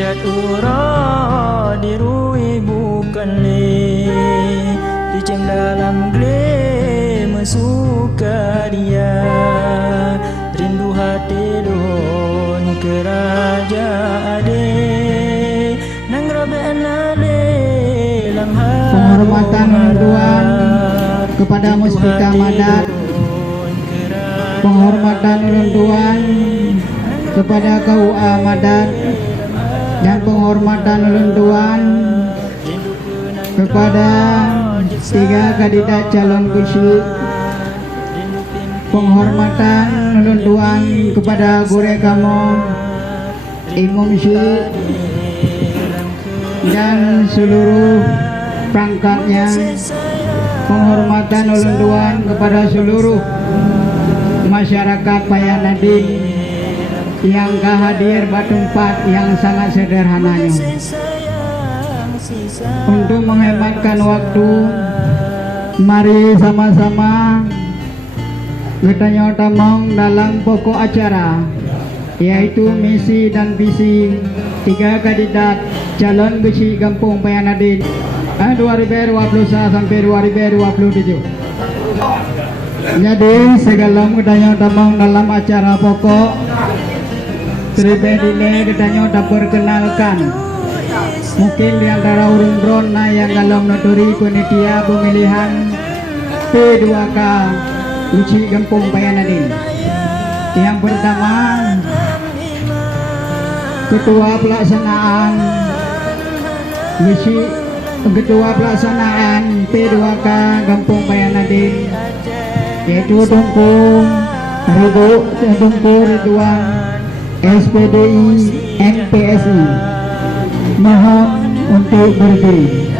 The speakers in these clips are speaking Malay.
Cat ura dirui bukan le, diceng dalam gle mesuka dia. Rindu hati don ke raja ade, nang raben ale lam hati. Penghormatan Tuan kepada Muspika Madat, penghormatan Tuan kepada KUA Madat, dan penghormatan Tuan kepada 3 kandidat calon kursi. Penghormatan Tuan kepada Gure Kamo, Imam Syed, dan seluruh perangkatnya. Penghormatan Tuan kepada seluruh masyarakat Payanadin yang hadir pada tempat yang sangat sederhananya. Untuk menghematkan waktu, mari sama-sama kita nyotamong dalam pokok acara, yaitu misi dan visi 3 kandidat calon besi Kampung Payanadin 2021 sampai 2027. Jadi segala kita nyotamong dalam acara pokok terlebih kita nyota perkenalkan. Mungkin di antara urun-urun yang dalam noturi panitia pemilihan P2K Uci Kampung Payanadin. Yang pertama, Ketua Pelaksanaan Ketua Pelaksanaan P2K Kampung Payanadin, yaitu Tunku Ridwan SPDI MPSI. Mohon untuk berdiri.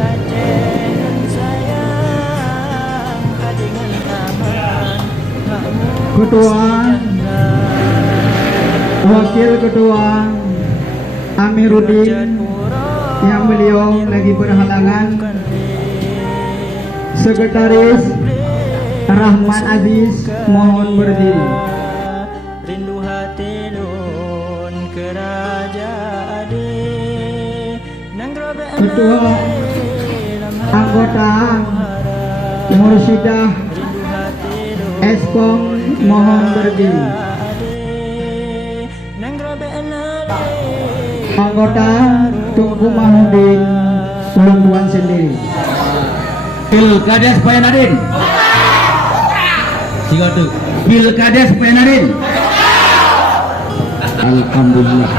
Ketua, Wakil Ketua Amiruddin yang beliau lagi berhalangan, Sekretaris Rahman Aziz, mohon berdiri. Rindu hati don ke raja ade, nang raben Ketua Anggota Mursidah Eskom, mohon berdiri. Anggota Tunku Mahmudin, Tuan sendiri. Pilkades Payanadin. Siapa Pilkades Payanadin. Alhamdulillah.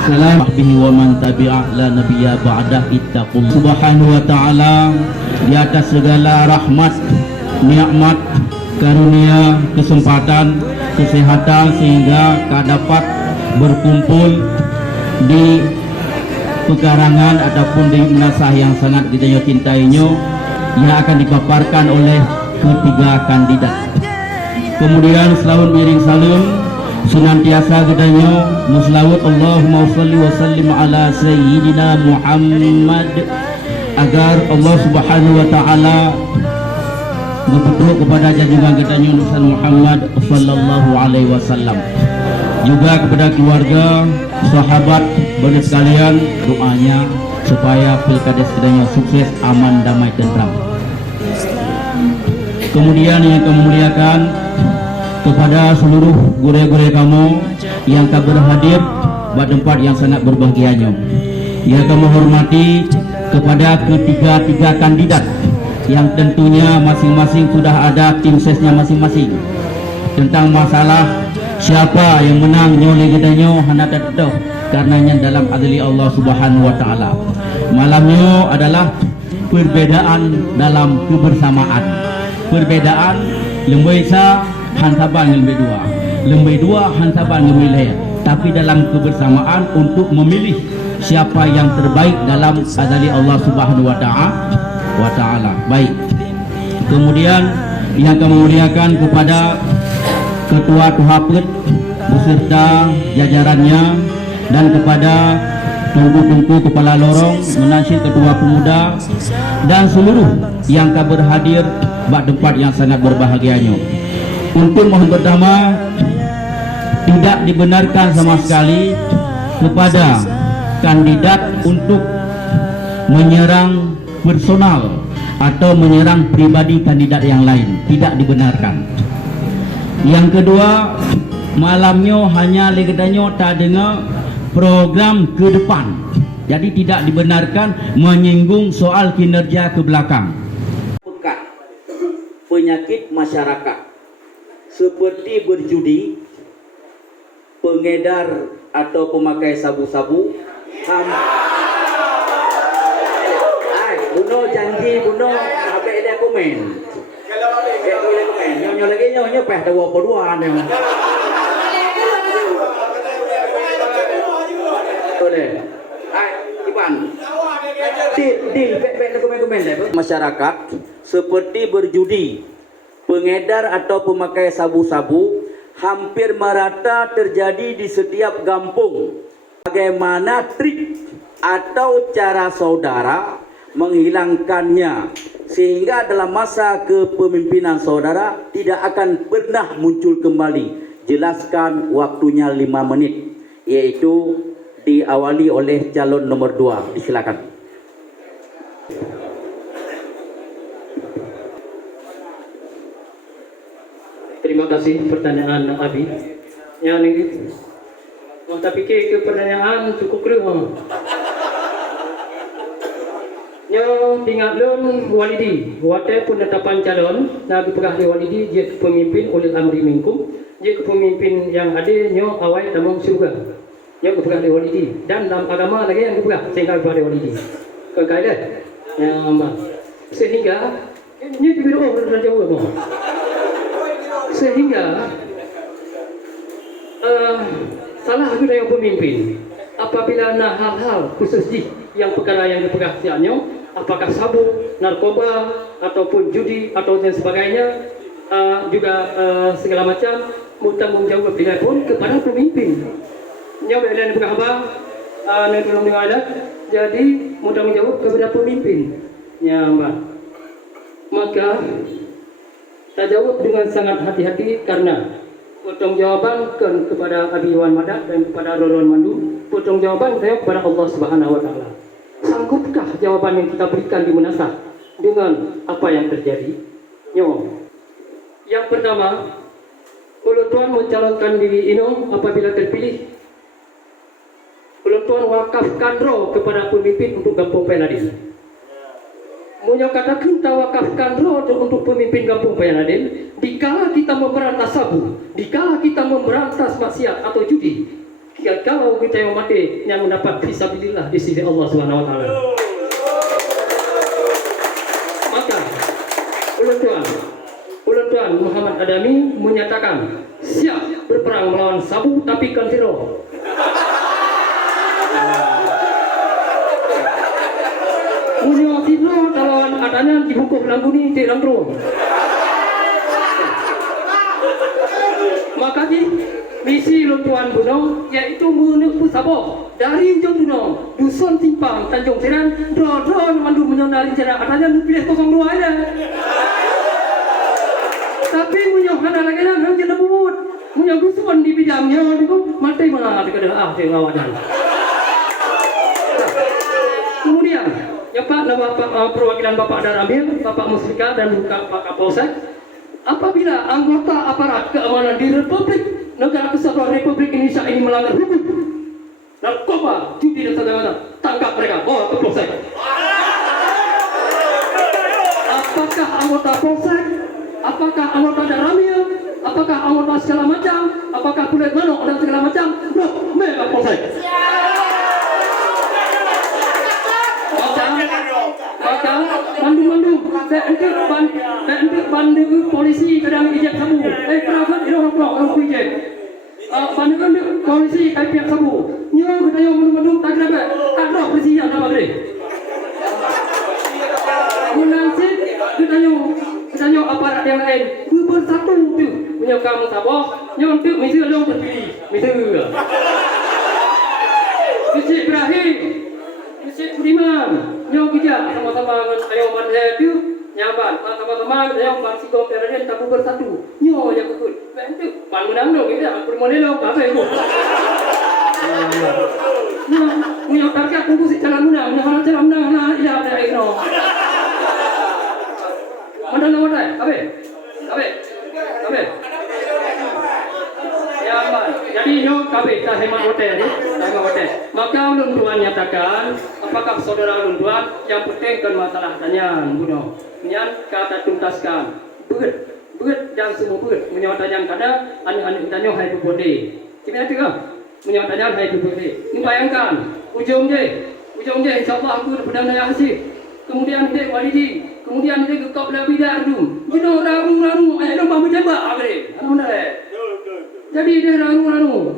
Assalamu bihi wa man tabi'ah la nabiyya ba'dah ittaqul subhanahu wa ta'ala. Di atas segala rahmat, nikmat, karunia, kesempatan, kesehatan sehingga dapat berkumpul di pekarangan ataupun di menasah yang sangat kita cintainya, yang akan dipaparkan oleh ketiga kandidat. Kemudian selawat miring salam senantiasa katanya muslawat Allahumma shalli wa sallim ala sayyidina Muhammad, agar Allah Subhanahu wa taala berpetunjuk kepada junjungan katanya Nabi Muhammad sallallahu alaihi wasallam, juga kepada keluarga, sahabat, benda sekalian, doanya supaya pilkades katanya sukses, aman, damai, tentram. Kemudian yang kemuliakan kepada seluruh gure-gure kamu yang tak berhadir pada tempat yang sangat berbahagianya, yang kami hormati kepada ketiga kandidat yang tentunya masing-masing sudah ada tim sesnya masing-masing. Tentang masalah siapa yang menang nyole gedanya hana tadah karenanya dalam adli Allah Subhanahu wa taala. Malamnya adalah perbedaan dalam kebersamaan. Perbedaan lembai sa hantaban lembai dua hantaban lembai, tapi dalam kebersamaan untuk memilih siapa yang terbaik dalam adli Allah Subhanahu wa taala. Baik. Kemudian yang kami muliakan kepada Ketua Tuhapet beserta jajarannya, dan kepada tungku-tungku kepala lorong, menasih ketua pemuda dan seluruh yang tak berhadir pada tempat yang sangat berbahagianya. Untuk mohon pertama, tidak dibenarkan sama sekali kepada kandidat untuk menyerang personal atau menyerang pribadi kandidat yang lain, tidak dibenarkan. Yang kedua, malamnya hanya legedanyo tak dengar program ke depan, jadi tidak dibenarkan menyinggung soal kinerja ke belakang. Penyakit masyarakat seperti berjudi, pengedar atau pemakai sabu-sabu, Buno janji Buno habis dia komen. Dia boleh komen. Nyonya lagi nyonya peh dua perduaan yang. Boleh. Ipan. Deal pek komen deh. Masyarakat seperti berjudi, pengedar atau pemakai sabu-sabu hampir merata terjadi di setiap kampung. Bagaimana trik atau cara saudara menghilangkannya sehingga dalam masa kepemimpinan saudara tidak akan pernah muncul kembali? Jelaskan, waktunya 5 menit, yaitu diawali oleh calon nomor 2. Silakan. Terima kasih pertanyaan Abi. Yang ini, tak fikir ke pertanyaan cukup keruh. Yang tinggal lon walidi, wate penetapan calon, nak perah di walidi dia pemimpin oleh amri minkum, dia pemimpin yang ada nyo awal tamang surga. Yang perah di walidi dan dalam agama lagi yang perah sehingga perah di walidi. Kekaitan yang sehingga ini diberi orang jauh. Sehingga salah guna yang pemimpin apabila nak hal-hal khusus yang perkara yang diperhatiannya, apakah sabu, narkoba ataupun judi atau dan sebagainya, juga segala macam bertanggung jawab pun kepada pemimpin. Nyawa yang berkhabar nak tolong dengan adat, jadi bertanggung jawab kepada pemimpin. Ya, Mbak. Maka saya jawab dengan sangat hati-hati karena pertanggungjawaban kepada Abi Wan Madat dan kepada Roron Mandu, pertanggungjawaban saya kepada Allah Subhanahu Wa Taala. Sanggupkah jawaban yang kita berikan di Munasah dengan apa yang terjadi? Yang pertama, kalau Tuan mencalonkan diri Ino apabila terpilih, kalau Tuan wakafkan roh kepada pemimpin untuk Kampung Penadil. Munyo katakan tawakafkan roh untuk pemimpin Kampung Penadil, dikala kita memberantas sabu, dikala kita memberantas maksiat atau judi, kalau kita yang mati yang mendapat fisabilillah di sisi Allah Subhanahu Wa Taala. Maka ulun tuan Muhammad Adami menyatakan siap berperang melawan sabu tapi kan roh. Munyo tino talawan adanya dibukuh langguni di langkung. Maka misi Tuan Bunong yaitu menuju Sabah dari ujung Bunong, Dusun Timpang, Tanjung Seran, Drodron mandu menyonari jarak adanya pilih 02 aja. Tapi menyokana lagi lah, hanya lebut, menyogusun di bidangnya, itu mati malah dikatakan wajan. Kemudian, ya Pak, perwakilan Bapak Daramil, Bapak Musrika dan Pak Kapolsek, apabila anggota aparat keamanan di Republik Negara Kesatuan Republik Indonesia ini melanggar hukum, narkoba, judi dan sebagainya, tangkap mereka. Oh, Kapolsek. Apakah anggota Polsek? Apakah anggota Daramil? Apakah anggota segala macam? Apakah kulit manok dan segala macam? Loh, mereka Polsek. Maka mandu saya untuk bandu polisi kadang ijab sabu perawan itu orang ijab bandu polisi pihak sabu nyo kita yang mandu tak kira ada presiden apa boleh munasib kita nyo aparat yang lain bersatu tu punya kamu sabah nyo untuk misi long terpilih misi berakhir Misi Budiman, nyo bijak sama-sama dengan ayo saya itu nyabat, sama-sama dengan Bang Sigom Penadil tabu bersatu. Nyo yang kekut. Bentuk bangunan dong kita, permonen dong apa itu. punya target aku si jalan menang, jangan jalan menang lah, iya ada itu. Mana nama dia? Kabe. Ya, Mbak. Jadi yo kabe kita hemat hotel ni, hemat hotel. Maka ulun tuan nyatakan, apakah saudara ulun tuan yang penting kan masalah tanya, buno. Nian kata tuntaskan, beut jangan semua beut. Menyawatanya kada, anu tanya hai bode. Kita tiga, menyawatanya hai bode. Ini bayangkan, ujung je, insyaallah aku dapat dana hasil. Kemudian dia walidi, kemudian dia gekap lebih darum. Buno ramu, ayah lomba menjebak agre. Anu mana? Jadi dia ramu,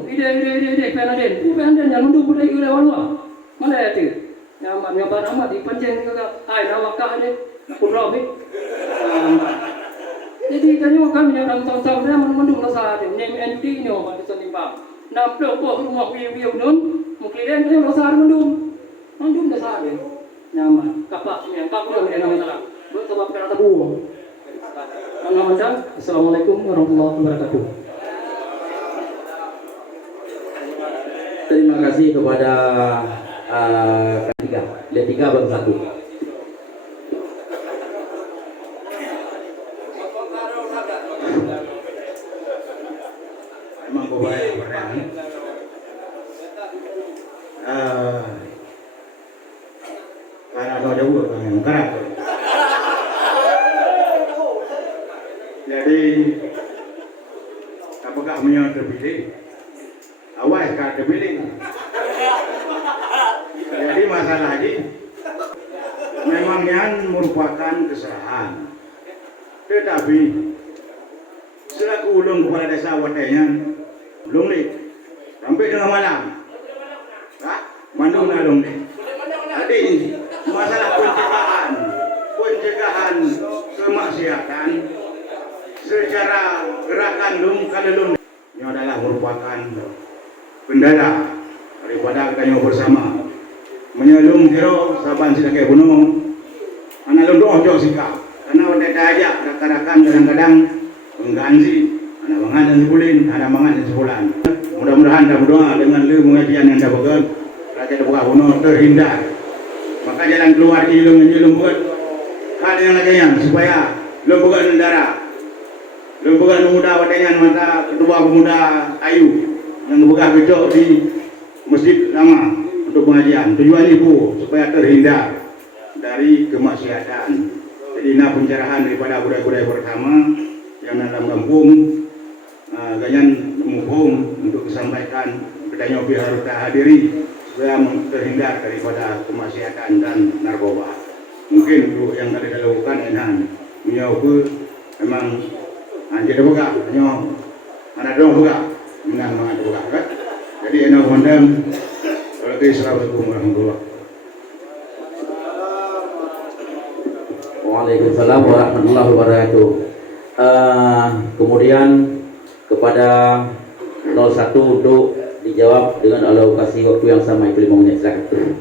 ide penaden yang mundur budaya kita walwa. Mana ya tu? Nama nama di panjang juga. Hai nama kah ni? Kurang ni. Jadi kanyo kami yang sama-sama dia mendung rasa dia. ND ni orang tu senimbang. Nampak rumah wiu nun, mungkin dia rasa mendung rasa dia. Nyaman, kapak yang kapak dia nama salah. Bersebab kena tabu. Assalamualaikum warahmatullahi wabarakatuh. Terima kasih kepada K3 Bang 1. Emang kau baik orang ni. Karena kau jauh dengan kerap. Jadi, apakah punya terpilih? Awas kau terpilih. Jadi masalah ini memang yang merupakan kesalahan. Tetapi selaku ulun kepala desa Watenya belum ni sampai tengah malam. Mandu nalung ni. Jadi masalah pencegahan kemaksiatan secara gerakan lum kalelum ini adalah merupakan bendera daripada kita bersama menyelum hero saban sida kay bunuh ana londo ojo sikap karena wanda dajak rakan-rakan kadang-kadang mengganzi ana mangan sebulin ana mangan sebulan mudah-mudahan dah berdoa dengan le pengajian yang dah bagus raja buka bunuh terhindar maka jalan keluar ilung buat hal yang lainnya supaya lembugan negara lembugan pemuda wadanya mata kedua pemuda ayu yang buka becok di masjid lama untuk pengajian. Tujuan ibu supaya terhindar dari kemaksiatan. Jadi ini pencerahan daripada budaya-budaya pertama yang dalam kampung ganyan muhum untuk disampaikan kedanya harus hadiri supaya terhindar daripada kemaksiatan dan narkoba. Mungkin untuk yang tadi dilakukan enan menyauku memang anjir buka, nyo mana dong buka, menang mana buka kan? Jadi enak mondam. Assalamualaikum warahmatullahi wabarakatuh. Waalaikumsalam warahmatullahi wabarakatuh. Kemudian kepada 01 untuk dijawab dengan alokasi waktu yang sama 5 menit. Silakan.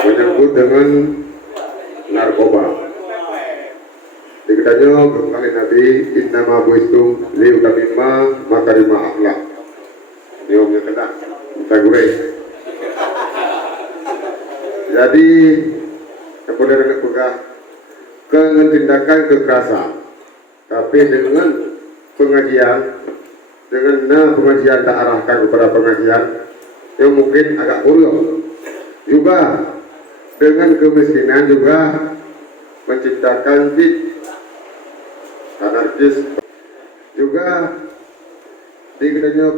Menyangkut dengan narkoba. Dikatanya kali Nabi innama buistum liutamimma makarima akhlak. Niomnya kena tagure. Jadi kemudian pegah dengan tindakan kekerasan, tapi dengan pengajian tak arahkan kepada pengajian yang mungkin agak kurang. Juga dengan kemiskinan juga menciptakan anarkis. Juga di kedanya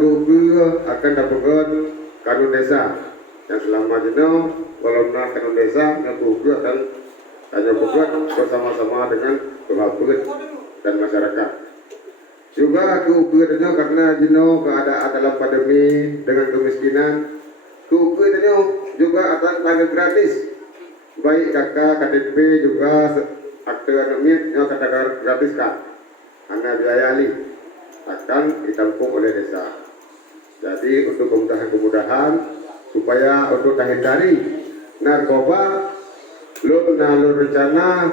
akan dapat kanun desa yang selama jenuh walau kanun desa yang akan hanya buat bersama-sama dengan pengabut dan masyarakat. Juga keupayanya karena jenuh keadaan dalam pandemi dengan kemiskinan, keupayanya juga akan bagi gratis. Baik kakak KTP juga akte anomit yang kata gratis kan, hanya biaya akan ditampung oleh desa. Jadi untuk kemudahan supaya untuk menghindari narkoba, lun rencana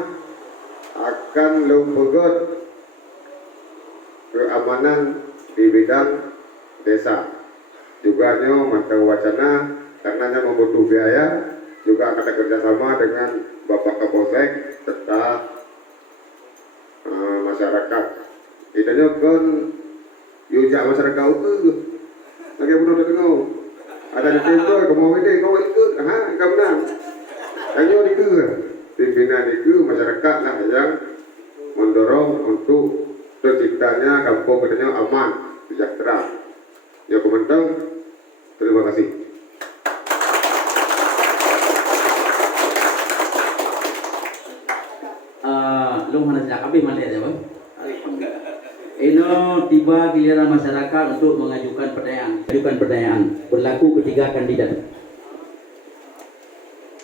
akan pegot keamanan di bidang desa. Juga nyo mantau wacana karena membutuh biaya, juga akan kerjasama dengan Bapak Kapolsek serta masyarakat. Idanya kan yujak masyarakat itu lagi benar dengar. Ada di tempo, kamu ini kau ikut, kamu nak. Hanya itu pimpinan itu masyarakat lah yang mendorong untuk terciptanya kampung katanya aman, sejahtera. Ya komentar, terima kasih. Lu mana sejak abis mana ya bang? Ini tiba giliran masyarakat untuk mengajukan pertanyaan. Berlaku ketiga kandidat.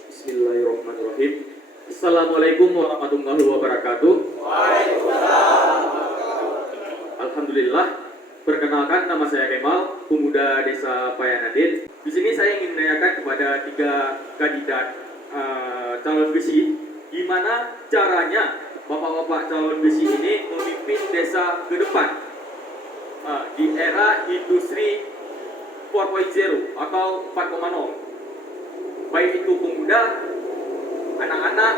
Bismillahirrahmanirrahim. Assalamualaikum warahmatullahi wabarakatuh. Alhamdulillah. Perkenalkan, nama saya Kemal, pemuda Desa Payanadin. Di sini saya ingin menanyakan kepada 3 kandidat calon besi, gimana caranya bapak-bapak calon besi ini memimpin desa ke depan di era industri 4.0 atau 4.0, baik itu pemuda, anak-anak,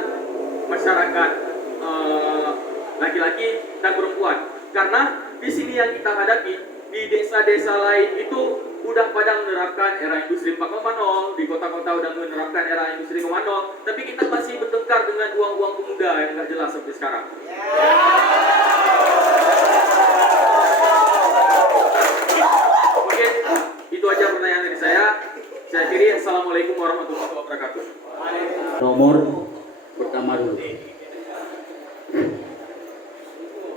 masyarakat, laki-laki dan perempuan. Karena di sini yang kita hadapi di desa-desa lain itu udah pada menerapkan era industri 4.0, di kota-kota udah menerapkan era industri 4.0, tapi kita masih bertengkar dengan uang-uang pemuda yang nggak jelas sampai sekarang. Oke, itu aja pertanyaan dari saya. Saya akhiri. Assalamualaikum warahmatullahi wabarakatuh. Nomor pertama dulu.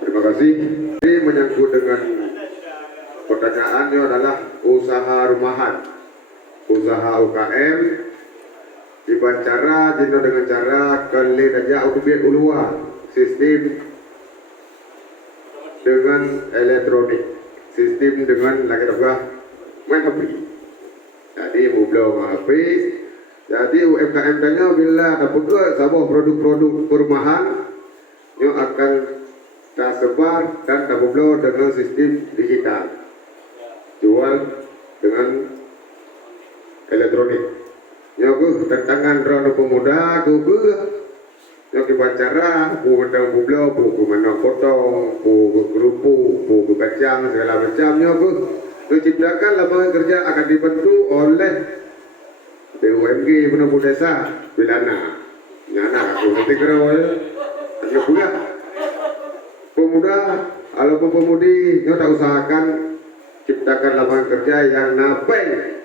Terima kasih. Ini menyangkut dengan pertanyaannya adalah usaha rumahan, usaha UKM, dibancara dengan cara kali saja autobiat ulua, sistem dengan elektronik, sistem dengan lagi apa main HP. Jadi belum HP. Jadi UMKM-nya bila dapat sebuah produk-produk perumahan yang akan tersebar dan terupload dengan sistem digital, jual dengan elektronik. Ya tantangan rono pemuda kubu yang dibacara buku blog, buku mana foto, buku grupu, buku kacang segala macamnya diciptakan lapangan kerja akan dibantu oleh BUMG penuh desa Bilana. Nyana aku nanti kerawal hanya pula pemuda ataupun pemudi kita usahakan ciptakan lapangan kerja yang napeng.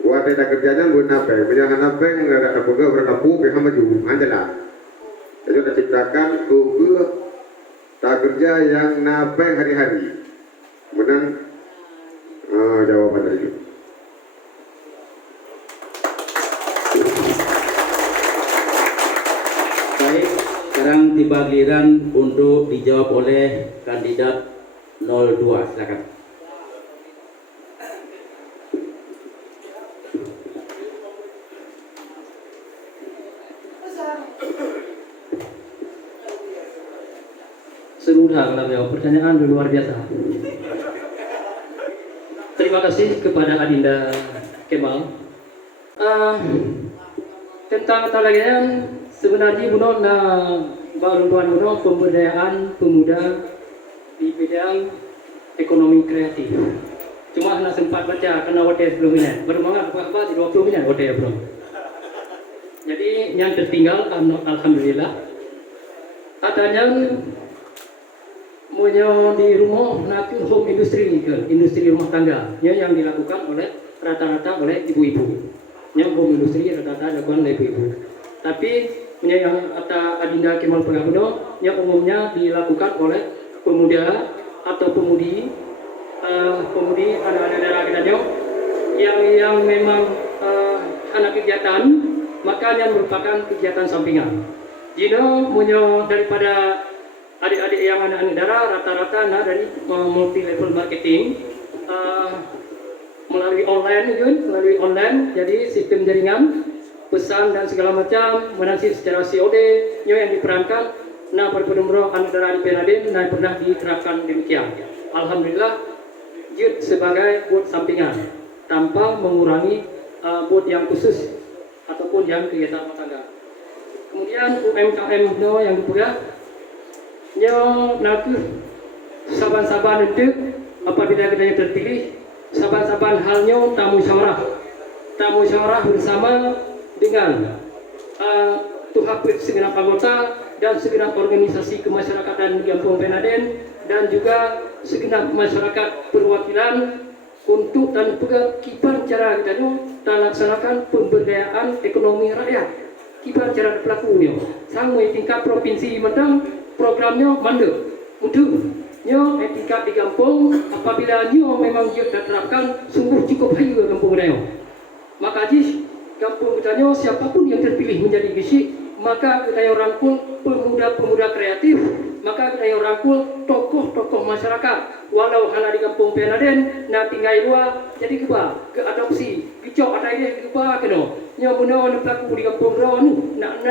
Buat ada kerjanya buat napeng, jangan napeng nggak ada pemuda berkapu pihak maju anjalah. Jadi kita ciptakan tubuh tak kerja yang napeng hari-hari. Kemudian jawaban dari itu. Baik, sekarang tiba giliran untuk dijawab oleh kandidat 02. Silakan. Sudah kalau jawab pertanyaan luar biasa. Terima kasih kepada Adinda Kemal. Tentang talagian sebenarnya buno na bantuan buno pemberdayaan pemuda di bidang ekonomi kreatif. Cuma nak sempat baca karena waktu sebelum ini. Bermangat apa di 20 minit waktu belum. Jadi yang tertinggal alhamdulillah adanya punya di rumah nanti home industri rumah tangga yang dilakukan oleh rata-rata oleh ibu-ibu. Yang home industri rata-rata dilakukan oleh ibu-ibu. Tapi yang kata Adinda Kemal Pengabdo yang umumnya dilakukan oleh pemuda atau pemudi anak-anak daerah kita yang memang anak kegiatan, maka yang merupakan kegiatan sampingan. Jadi punya daripada adik-adik yang anak-anak daerah rata-rata dari multi level marketing melalui online, jadi sistem jaringan pesan dan segala macam menansi secara COD yang diperankan. Nah perpendumro anak daerah di Penadin pernah diterapkan demikian. Alhamdulillah jut sebagai buat sampingan tanpa mengurangi buat yang khusus ataupun yang kegiatan rumah tangga. Kemudian UMKM yang dipegang nak saban-saban itu apabila kita terpilih saban-saban halnya tamu musyawarah bersama dengan tuhaput segenap anggota dan segenap organisasi kemasyarakatan di Kampung Penaden dan juga segenap masyarakat perwakilan untuk dan juga kibar cara kita dan laksanakan pemberdayaan ekonomi rakyat. Kibar cara pelakunya sampai tingkat provinsi mentang programnya mandek untuk nyo tingkat di kampung apabila nyo memang dia terapkan sungguh cukup hayu kampung kita. Maka jis kampung kita siapapun yang terpilih menjadi bisik, maka kita rangkul pemuda-pemuda kreatif, maka kita rangkul tokoh-tokoh masyarakat walau hanya di Kampung Penaden na tinggal luar jadi ke adopsi kicau ada ini keno nya benar pelaku di kampung ron nak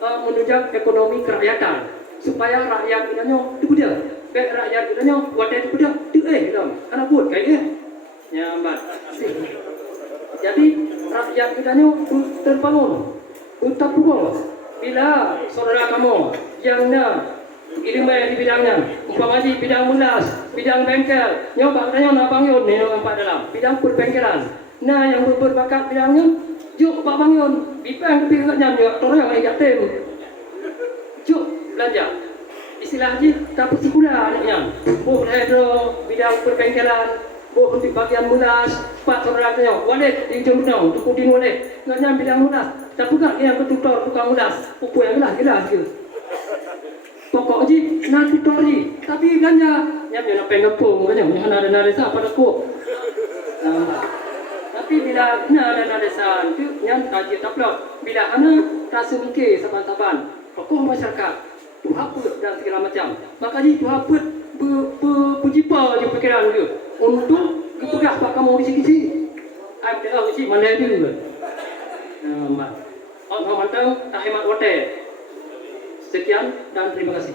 menunjang ekonomi kerakyatan supaya rakyat kita berbeda rakyat kita wadah berbeda karena buat kayak nyaman jadi rakyat kita terbangun untuk pukul bila saudara kamu yang ilmu di bidangnya umpama di bidang mulas, bidang bengkel nyoba tanya nak bangun ni nampak dalam bidang perbengkelan yang berbakat bidangnya juk pak bangun bipang tapi kat jam juga orang yang yatim juk belanja istilah je tak persikulah anaknya boleh bidang perbengkelan boleh di bagian mulas pak saudara tanya boleh di jumlah untuk kudin boleh nganya bidang mulas tak bukan yang ketutor tukang mulas upu yang jelas ke pokok je nak tutor je tapi belanja yang nak pengepung macam mana ada desa pada kok tapi bila ada desa itu yang kaji taplok bila ana tak semikir saban-saban tokoh masyarakat tuhaput dan segala macam maka ni tuhaput berjipa je fikiran dia untuk kepegah pak kamu di sini ada si mana itu orang mantau tak hemat hotel. Sekian dan terima kasih.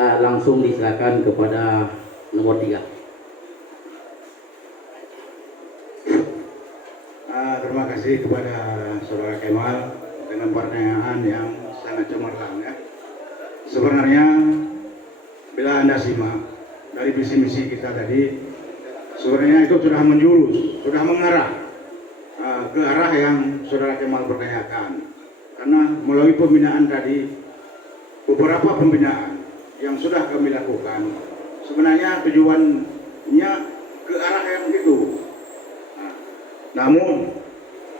Langsung disilakan kepada nomor 3. Terima kasih kepada Saudara Kemal dengan pertanyaan yang sangat cemerlang ya. Sebenarnya bila Anda simak dari visi-misi kita tadi, sebenarnya itu sudah menjurus, sudah mengarah ke arah yang Saudara Kemal pertanyakan. Karena melalui pembinaan tadi, beberapa pembinaan yang sudah kami lakukan, sebenarnya tujuannya ke arah yang itu. Namun,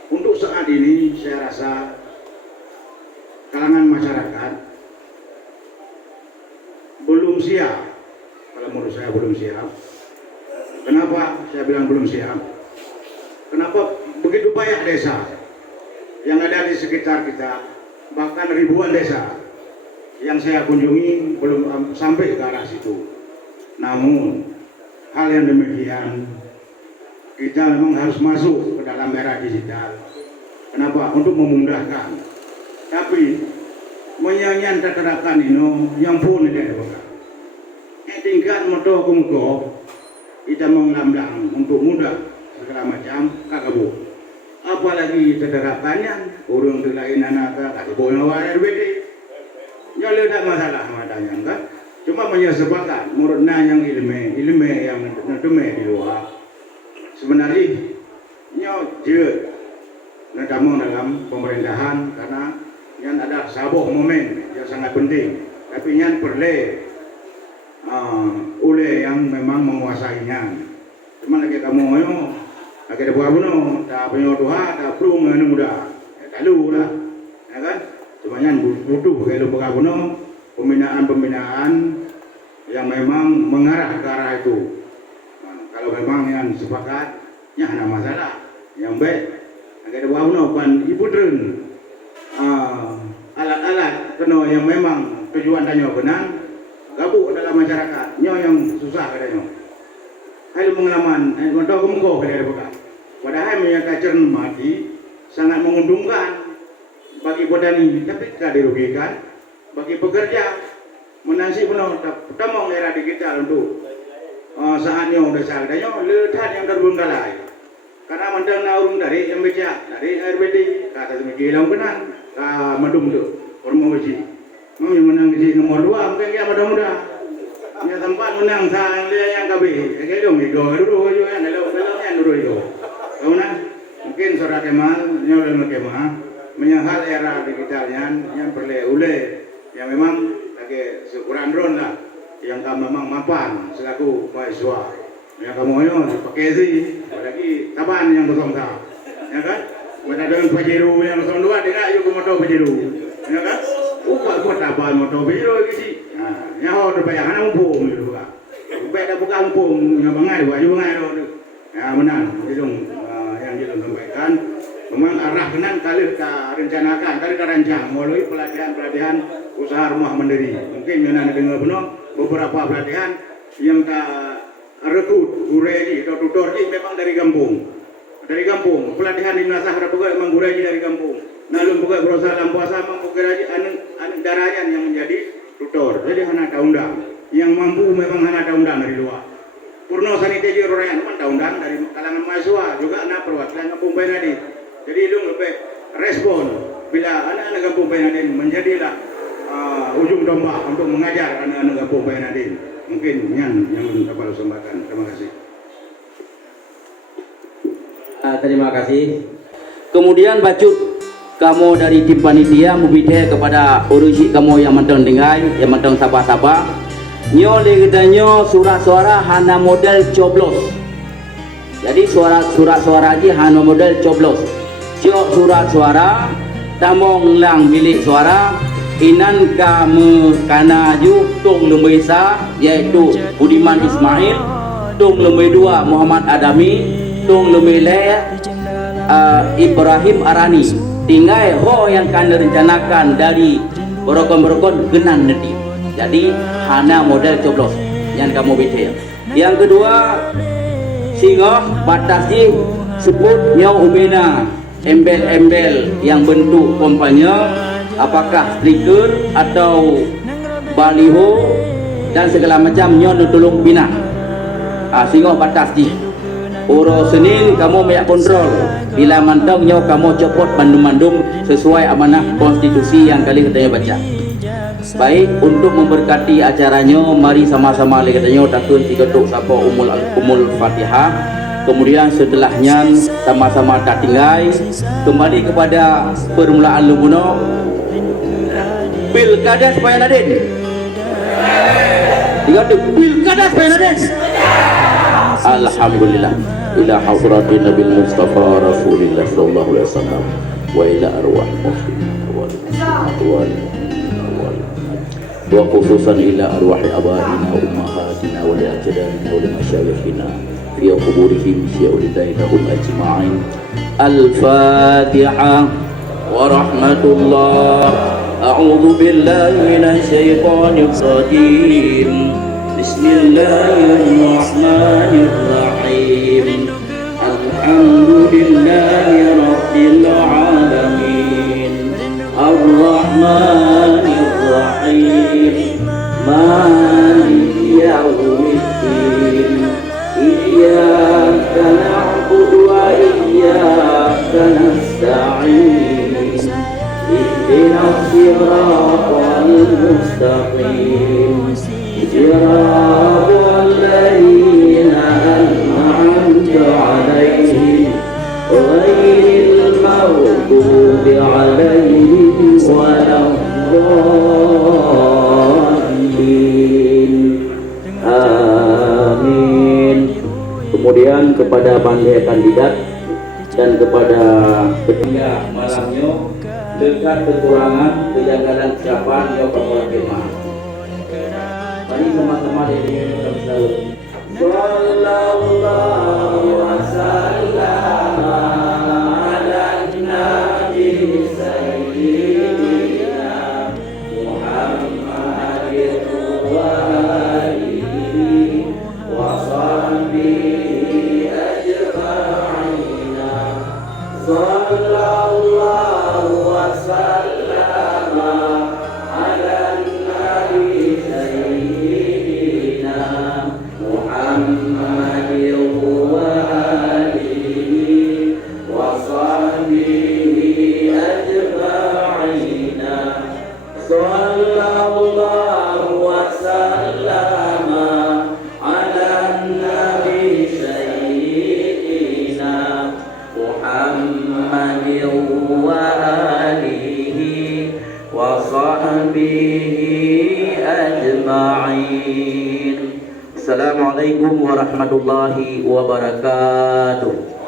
untuk saat ini saya rasa kalangan masyarakat belum siap. Kalau menurut saya belum siap. Kenapa saya bilang belum siap? Kenapa begitu banyak desa yang ada di sekitar kita, bahkan ribuan desa yang saya kunjungi belum sampai ke arah situ. Namun hal yang demikian kita memang harus masuk ke dalam era digital. Kenapa? Untuk memudahkan. Tapi menyanyian terterapkan ini yang pun tidak ada. Tingkat motor kumko kita mengelambang untuk mudah segala macam kagak. Apalagi terterapkannya urung lain anak kasih boleh wajar bede jadi tidak masalah matanya kan cuma menyesuaikan menurutnya yang ilmu yang natume di luar sebenarnya nyoje nadamu dalam pemerintahan karena yang ada sebuah momen yang sangat penting tapi yang perlu oleh yang memang menguasainya cuma lagi kamu lagi ada buah bunuh, tak punya Tuhan, tak perlu mengenu muda, tak lu lah, ya kan? Cuma yang butuh kalau buah bunuh pembinaan yang memang mengarah ke arah itu. Nah, kalau memang yang sepakat, ya ada masalah. Yang baik, lagi ada buah bunuh pan ibu dren alat-alat kena yang memang tujuan tanya benar, gabung dalam masyarakat, yang susah katanya. Hai pengalaman, tahu kemko kada ada bekas. Padahal menyangka cermati sangat menguntungkan bagi petani, tapi tidak dirugikan bagi pekerja. Menasi penuh, pertama era digital untuk saatnya udah sagdanya letat yang terbengkalai. Karena mandang naurung dari yang beca, dari RBD, kata semikian benar, madum tu, orang beci. Mau yang menang di nomor 2, mungkin dia mudah-mudah. Dia tempat menang sang dia yang kabeh. Kayak dong itu, dulu juga yang dalam dulu itu. Tahu nak? Mungkin Saudara Kemal, nyolong Kemal, menyangkal era digitalnya yang perlu yang memang lagi seukuran drone lah, yang kamu memang mapan selaku mahasiswa. Yang kamu ini pakai sih, apalagi taban yang bersama, ya kan? Mereka dengan Pajero yang bersama dua, tidak yuk ke motor Pajero, ya kan? Buat taban motor Pajero lagi sih. Nah, yang harus bayangan umpung gitu kan? Beda buka umpung, yang bangai, buat juga bangai tu. Ya benar, itu yang kita sampaikan. Memang arah kenan kali kita rencanakan, kali kita rancang melalui pelatihan usaha rumah mandiri. Mungkin yang dengar benar beberapa pelatihan yang kita rekrut guru ini atau tutor ini memang dari kampung. Pelatihan di Nasah ada juga memang guru ini dari kampung. Lalu juga berusaha dalam puasa memang guru anak darayan yang menjadi tutor. Jadi anak undang yang mampu memang anak undang dari luar. Purno saniteji royan memang undang dari kalangan mahasiswa juga anak perwakilan kampung Bayanadin. Jadi itu lebih respon bila anak-anak kampung Bayanadin menjadilah ujung tombak untuk mengajar anak-anak kampung Bayanadin. Mungkin yang dapat kesempatan. Terima kasih. Terima kasih. Kemudian bacut kamu dari tim panitia mubite kepada urusi kamu yang mentang dengai, yang mentang sabah-sabah. Nyo legedanyo surat suara hana model coblos. Jadi surat suara aja hana model coblos. Surat suara tamong lang bilik suara inan kamu kanaju tung lembai sa yaitu Budiman Ismail, tung lembai 2 Muhammad Adami, tung lembai le Ibrahim Arani. Tinggal ho yang kan rencanakan dari berokon-berokon genan nanti. Jadi hana model coblos yang kamu bicara. Yang kedua singoh batasi sebut nyau ubena embel-embel yang bentuk kampanye, apakah stiker atau baliho dan segala macam nyo tolong bina. Singoh batas di Uro Senin kamu banyak kontrol. Bila mantau nyo kamu copot mandum-mandum sesuai amanah konstitusi yang kali katanya baca. Baik, untuk memberkati acaranya, mari sama-sama li katanya takun diketuk sapa umul Fatihah. Kemudian setelahnya sama-sama tak tinggal kembali kepada permulaan lumbuno. Pilkada supaya Nadin. Diketuk pilkada supaya Nadin. Alhamdulillah. Ila hadrati Nabil Mustafa Rasulillah sallallahu alaihi wasallam wa ila arwah wa khususan ila arwah abaina wa ummahatina wa ajdadina wa masyayikhina fi quburihim sya'ulidainahum ajma'in. Al-Fatihah wa rahmatullah. A'udzu billahi minasy syaithanir rajim. Bismillahirrahmanirrahim. Alhamdulillahi rabbil alamin. Ar-Rahmanir Rahim. Maliki yaumiddin. Iyyaka na'budu wa iyyaka nasta'in. Ihdinas siratal mustaqim. صراط الذين أنعمت عليهم غير المغضوب عليهم ولا الضالين. Amin. Kemudian kepada pandai kandidat dan kepada ketiga malamnya dekat kekurangan kejanggalan ucapan yang berkemah. Mari sama-sama dari Rasul. Sallallahu wasallam ala nabi sayyidina Muhammadin wa alihi wa sahbihi ajma'in. Sallallahu wasallam ala nabi Muhammad sallallahu wa sallama ala nabi sayyidina Muhammadin wa alihi wa sahbihi ajma'in. Assalamualaikum warahmatullahi wabarakatuh.